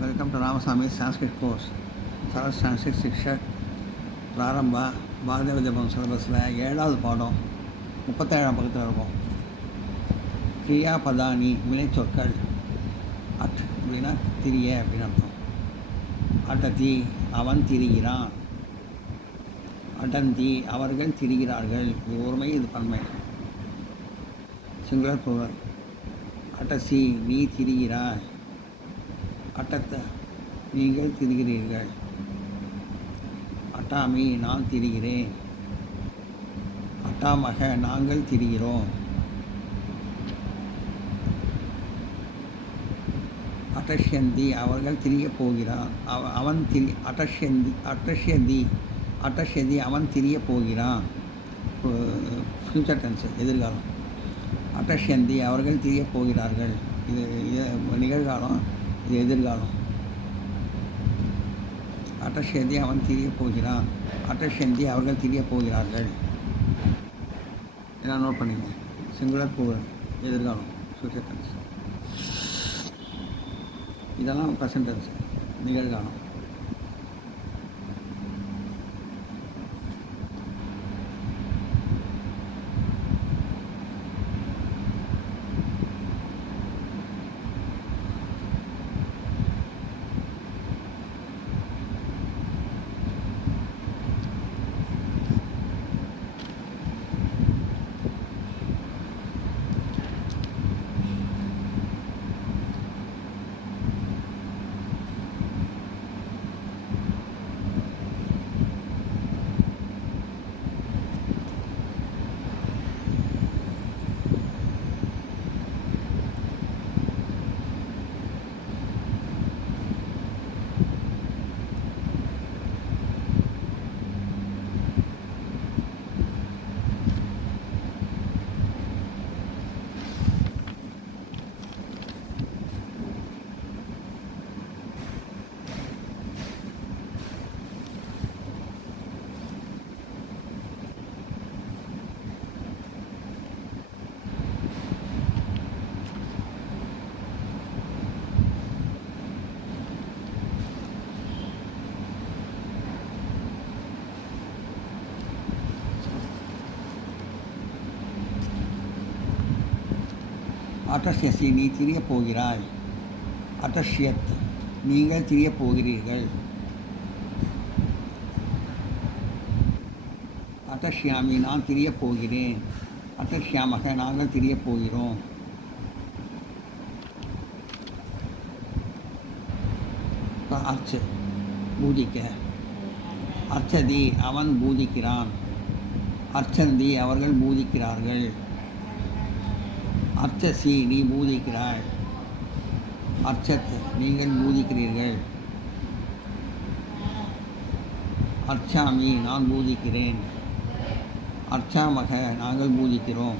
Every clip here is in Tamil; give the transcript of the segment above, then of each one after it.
Welcome to Ramasamy Sanskrit course. Sarad Sanskrit Shiksha Prarambha Bhagavad Gita சிலபஸில் 7வது பாடம் 37ஆம் பக்கத்தில் இருக்கும். கிரியா பதானி வினை சொற்கள். அட் அப்படின்னா திரிய அப்படின்னு அர்த்தம். அட்டதி அவன் திரிகிறான். அடந்தி அவர்கள் திரிகிறார்கள். இது ஒருமை, இது பன்மை. Singular plural. அட்டசி நீ திரிகிறாய். அட்டத்த நீங்கள் திரிகிறீர்கள். அட்டாமி நான் திரிகிறேன். அட்டாமக நாங்கள் திரிகிறோம். அட்டஷ்யந்தி அவர்கள் திரியப் போகிறான். அவன் அட்டஷ்யதி அவன் திரியப் போகிறான். ஃப்யூச்சர் டென்ஸ், எதிர்காலம். அட்டஷ்யந்தி அவர்கள் திரியப் போகிறார்கள். இது நிகழ்காலம், இது எதிர்காலம். அட்டஷ்யந்தி அவன் திரியப் போகிறான். அட்டஷ்யந்தி அவர்கள் திரியப் போகிறார்கள். எல்லாம் நோட் பண்ணிங்க. சிங்குலர் ப்ளூரல், எதிர்காலம், ஃப்யூச்சர் டென்ஸ். இதெல்லாம் ப்ரெசன்ட் டென்ஸ், நிகழ்காலம். அட்டஷ்யசி நீ திரியப் போகிறாய். அட்டஷ்யத் நீங்கள் திரியப் போகிறீர்கள். அட்டஷ்யாமி நான் திரியப் போகிறேன். அட்டஷ்யாமக நாங்கள் திரியப் போகிறோம். அர்ச்ச பூஜிக்க. அர்ச்சதி அவன் பூஜிக்கிறான். அர்ச்சந்தி அவர்கள் பூஜிக்கிறார்கள். அர்ச்சசி நீ பூஜிக்கிறாய். அர்ச்சத் நீங்கள் பூஜிக்கிறீர்கள். அர்ச்சாமி நான் பூஜிக்கிறேன். அர்ச்சாமக நாங்கள் பூஜிக்கிறோம்.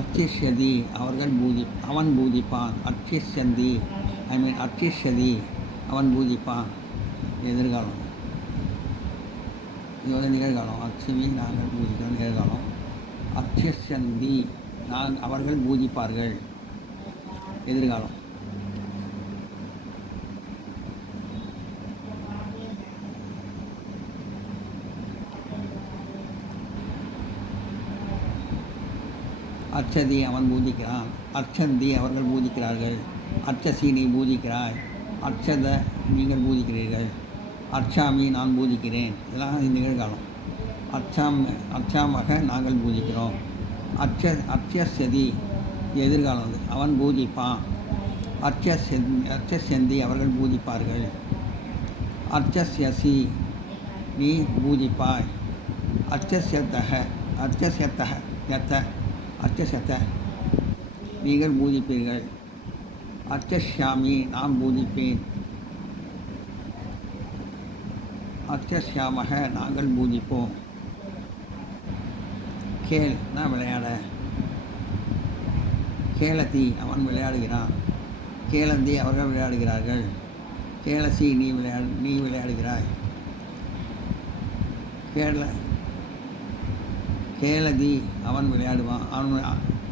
அர்ச்சிஷ்யதி அவர்கள் அவன் பூஜிப்பான். அர்ச்சிஷ்யந்தி அர்ச்சிஷ்யதி அவன் பூஜிப்பான். எதிர்காலம், இது வந்து நிகழ்காலம். அர்ச்சிமி நாங்கள் பூஜிக்கிறோம், நிகழ்காலம். அர்ச்சிஷ்யந்தி அவர்கள் பூஜிப்பார்கள், எதிர்காலம். அர்ச்சதி அவன் பூஜிக்கிறான். அர்ச்சந்தி அவர்கள் பூஜிக்கிறார்கள். அர்ச்சசி நீ பூஜிக்கிறாய். அர்ச்சத நீங்கள் பூஜிக்கிறீர்கள். அர்ச்சாமி நான் பூஜிக்கிறேன். இதெல்லாம் நிகழ்காலம். அர்ச்சாமக நாங்கள் பூஜிக்கிறோம். அர்ச்சஸ்யதி எதிர்காலம். வந்து அவன் பூஜிப்பான். அர்ச்சஸ்யந்தி அவர்கள் பூஜிப்பார்கள். அர்ச்சஸ்யசி நீ பூஜிப்பாய். அர்ச்சசத்த நீங்கள் பூஜிப்பீர்கள். அர்ச்சஷ்யாமி நான் பூஜிப்பேன். அர்ச்சஷ்யாமக நாங்கள் பூஜிப்போம். கேள் நான் விளையாட. கேளதி அவன் விளையாடுகிறான். கேளந்தி அவர்கள் விளையாடுகிறார்கள். கேளசி நீ விளையாடுகிறாய். கேளதி அவன் விளையாடுவான்.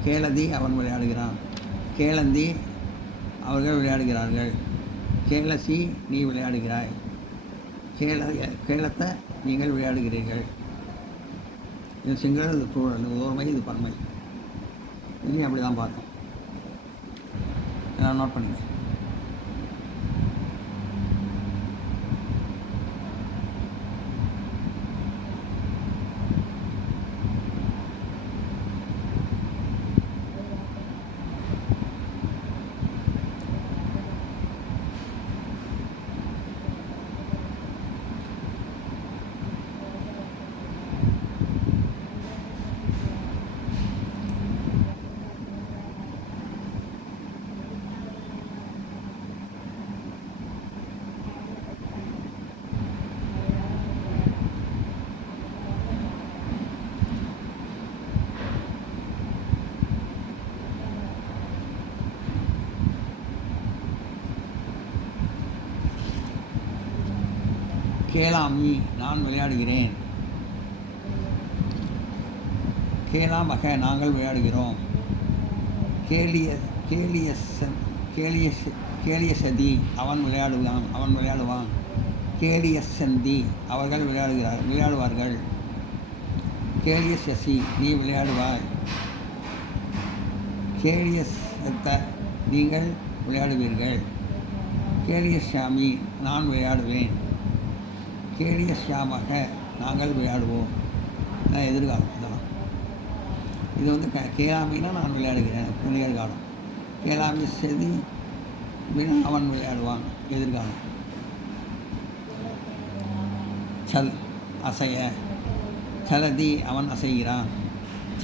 கேளதி அவன் விளையாடுகிறான். கேளந்தி அவர்கள் விளையாடுகிறார்கள். கேளசி நீ விளையாடுகிறாய். கேளத்தை நீங்கள் விளையாடுகிறீர்கள். இது சிங்கள, இது சூழல், இது ஒருமை, இது பன்மை. இனி அப்படி தான் பார்த்தோம். நான் நோட் பண்ணுங்க. கேளாமி நான் விளையாடுகிறேன். கேளாமக நாங்கள் விளையாடுகிறோம். கேளியசதி அவன் விளையாடுவான். கேளியசந்தி அவர்கள் விளையாடுவார்கள். கேளியசசி நீ விளையாடுவாய். கேளியசத்த நீங்கள் விளையாடுவீர்கள். கேளியசாமி நான் விளையாடுவேன். கேளியசாமக நாங்கள் விளையாடுவோம். எதிர்காலம் இதெல்லாம். இது வந்து கேளாமின்னா நான் விளையாடுகிறேன், நிகழ்காலம். கேளாமி செதி அப்படின்னா அவன் விளையாடுவான், எதிர்காலம். சல் அசைய. சலதி அவன் அசைகிறான்.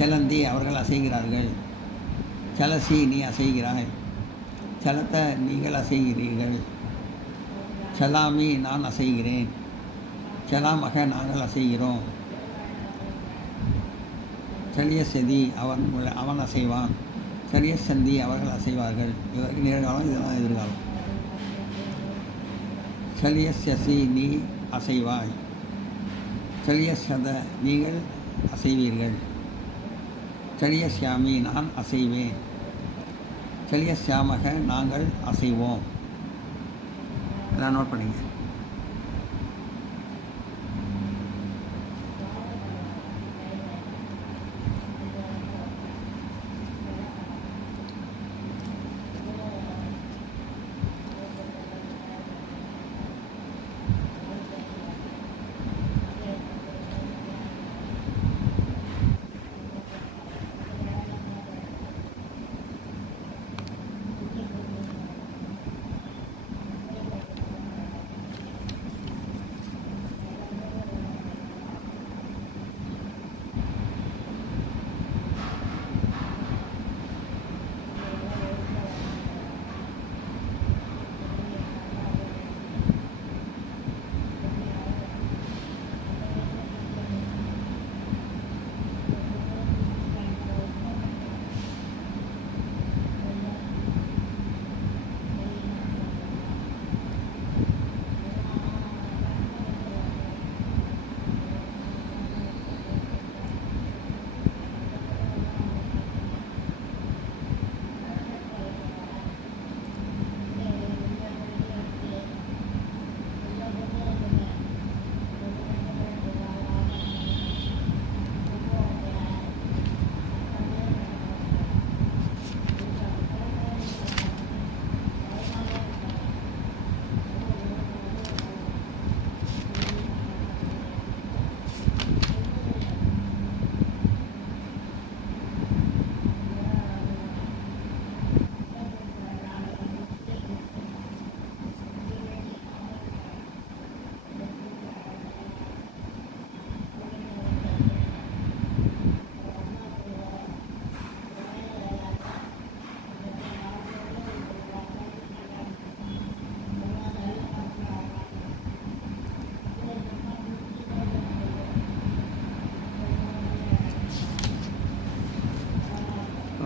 சலந்தி அவர்கள் அசைகிறார்கள். சலசி நீ அசைகிறாய். சலத்த நீங்கள் அசைகிறீர்கள். சலாமி நான் அசைகிறேன். சலாமக நாங்கள் அசைகிறோம். சலியசதி அவன் அசைவான். சலியசந்தி அவர்கள் அசைவார்கள். இவருக்கு நிகழ்காலம், இதெல்லாம் எதிர்காலம். சலியசசி நீ அசைவாய். சலியசத நீங்கள் அசைவீர்கள். சலியசாமி நான் அசைவேன். சலியசாமக நாங்கள் அசைவோம். எல்லாம் நோட் பண்ணிங்க.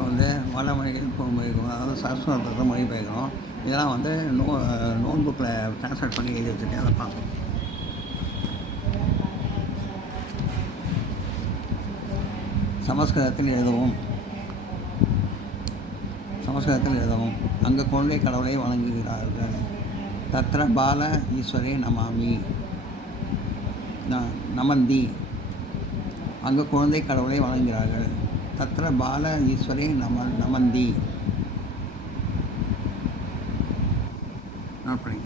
வந்து வடமொழிகள் மொழிக்கும், அதாவது சரஸ்வதத்தை மொழிபெயர்க்கணும். இதெல்லாம் வந்து நோட் புக்கில் ட்ரான்ஸ்லேட் பண்ணி எழுதி வச்சுருக்கேன், அதை பார்க்கணும். சமஸ்கிருதத்தில் எழுதவும். நமஸ்காரத்தில் எழுதவும். அங்கே குழந்தை கடவுளை வணங்குகிறார்கள். தத்ர பால ஈஸ்வரே நமாமி நமந்தி. அங்கே குழந்தை கடவுளை வணங்குகிறார்கள். தத்ர பால ஈஸ்வரே நமந்தி. நோட் பண்ணிக்க.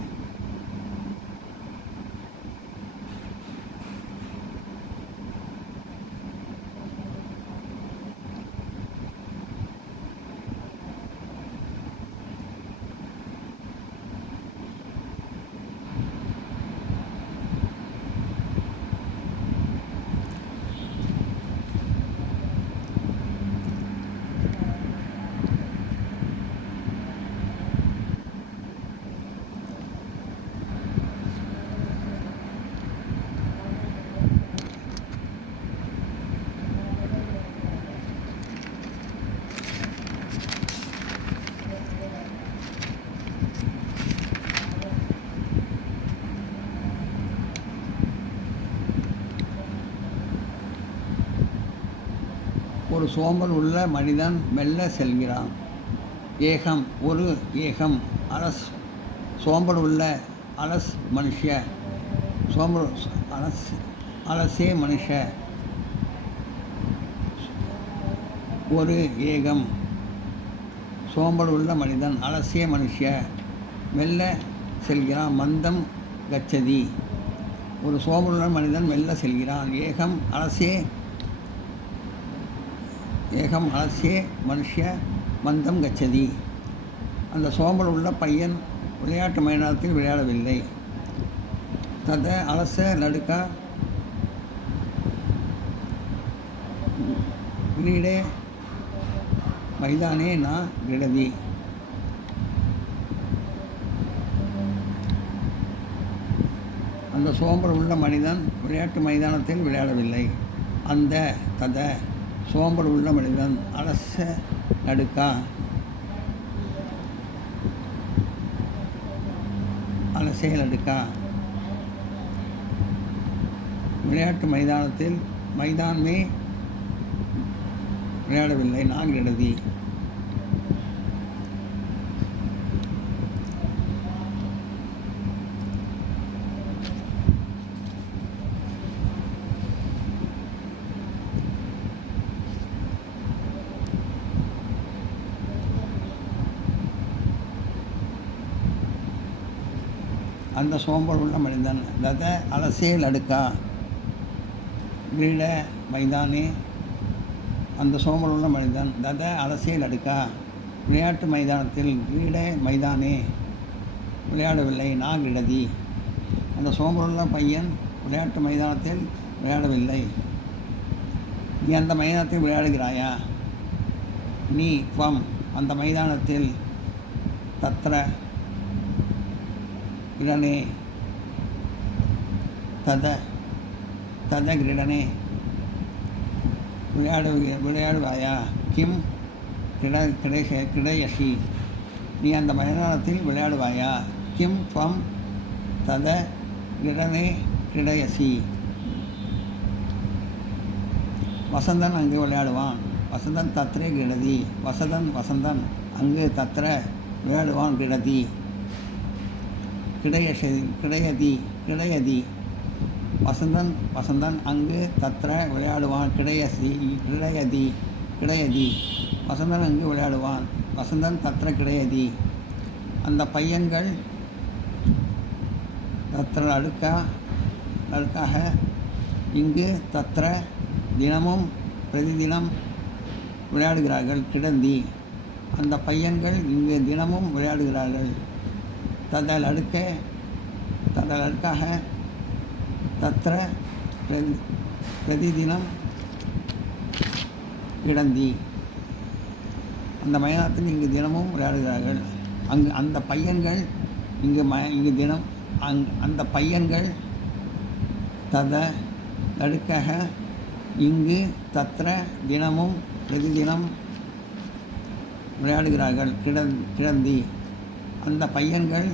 ஒரு சோம்பல் உள்ள மனிதன் மெல்ல செல்கிறான். ஏகம் ஒரு ஏகம் அலஸ் சோம்பல் உள்ள அலஸ் மனுஷ சோம்பல் அலசே மனுஷ ஒரு ஏகம் சோம்பல் உள்ள மனிதன் அலசிய மனுஷ மெல்ல செல்கிறான். மந்தம் கச்சதி ஒரு சோம்பல் உள்ள மனிதன் மெல்ல செல்கிறான். ஏகம் அலசிய மனுஷ மந்தம் கச்சதி. அந்த சோம்பல் உள்ள பையன் விளையாட்டு மைதானத்தில் விளையாடவில்லை. தத அலச லடுக்கா கிரீடே மைதானே நா கிடதி. அந்த சோம்பல் உள்ள மனிதன் விளையாட்டு மைதானத்தில் விளையாடவில்லை. அந்த தத சோம்பல் உள்ள மனிதன் அலச லடுக்கா அலசே லடுக்கா விளையாட்டு மைதானமே விளையாடவில்லை. நான் கிடதி. அந்த சோம்பல் உள்ள மனிதன் தத அலசே லடுக்கா கிரீட மைதானே. அந்த சோம்பல் உள்ள மனிதன் தத அலசே லடுக்கா விளையாட்டு மைதானத்தில் கிரீட மைதானே விளையாடவில்லை. நான் கிடதி. அந்த சோம்பல் உள்ள பையன் விளையாட்டு மைதானத்தில் விளையாடவில்லை. நீ அந்த மைதானத்தில் விளையாடுகிறாயா? நீ துவம் அந்த மைதானத்தில் தத்ர கிரணே தத கிரீடனே விளையாடுவாயா? கிம் கிடயசி நீ அந்த மைதானத்தில் விளையாடுவாயா? கிம் துவம் தத கிரணே கிடயசி. வசந்தன் அங்கு விளையாடுவான். வசந்தன் தத்ரே கிடதி. வசந்தன் அங்கு தத்ர விளையாடுவான். கிடதி கிடையதி வசந்தன் அங்கு தத்ர விளையாடுவான். கிடையதி வசந்தன் அங்கு விளையாடுவான். வசந்தன் தத்ர கிடையதி. அந்த பையன்கள் தத்ர அடுக்காக இங்கு தத்ர தினமும் பிரதிதினம் விளையாடுகிறார்கள். கிடந்தி அந்த பையன்கள் இங்கு தினமும் விளையாடுகிறார்கள். ததல் அடுக்காக தத்ர பிரதிதினம் கிடந்தி அந்த மைதானத்தில் இங்கு தினமும் விளையாடுகிறார்கள். அந்த பையன்கள் இங்கு தினம் அந்த பையன்கள் தத அடுக்காக இங்கு தத்ர தினமும் பிரதிதினம் விளையாடுகிறார்கள். கிடந்தி அந்த பையன்கள்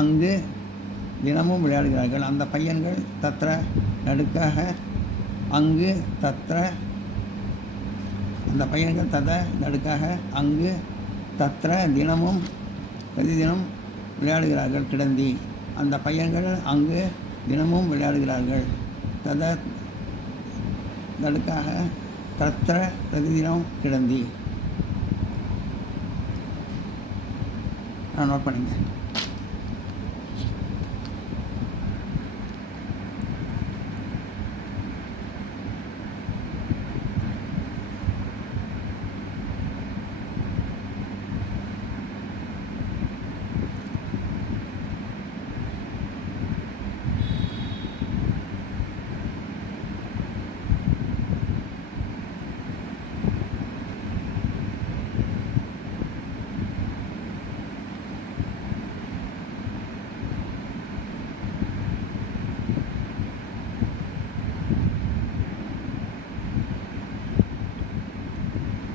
அங்கு தினமும் விளையாடுகிறார்கள். அந்த பையன்கள் தத்ர நடுக்காக அங்கு தத்ர அந்த பையன்கள் நடுக்காக அங்கு தத்திர தினமும் பிரதிதினம் விளையாடுகிறார்கள் கிடந்தி. அந்த பையன்கள் அங்கு தினமும் விளையாடுகிறார்கள். நடுக்காக தத்திர பிரதிதினம் கிடந்தி. நோட் பண்ணுங்க.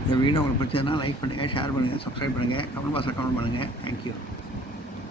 இந்த வீடியோ உங்களுக்கு பிடிச்சதுன்னா லைக் பண்ணுங்கள், ஷேர் பண்ணுங்கள், சப்ஸ்கிரைப் பண்ணுங்கள், கமெண்ட் பாக்ஸில் கமெண்ட் பண்ணுங்கள். தேங்க்யூ.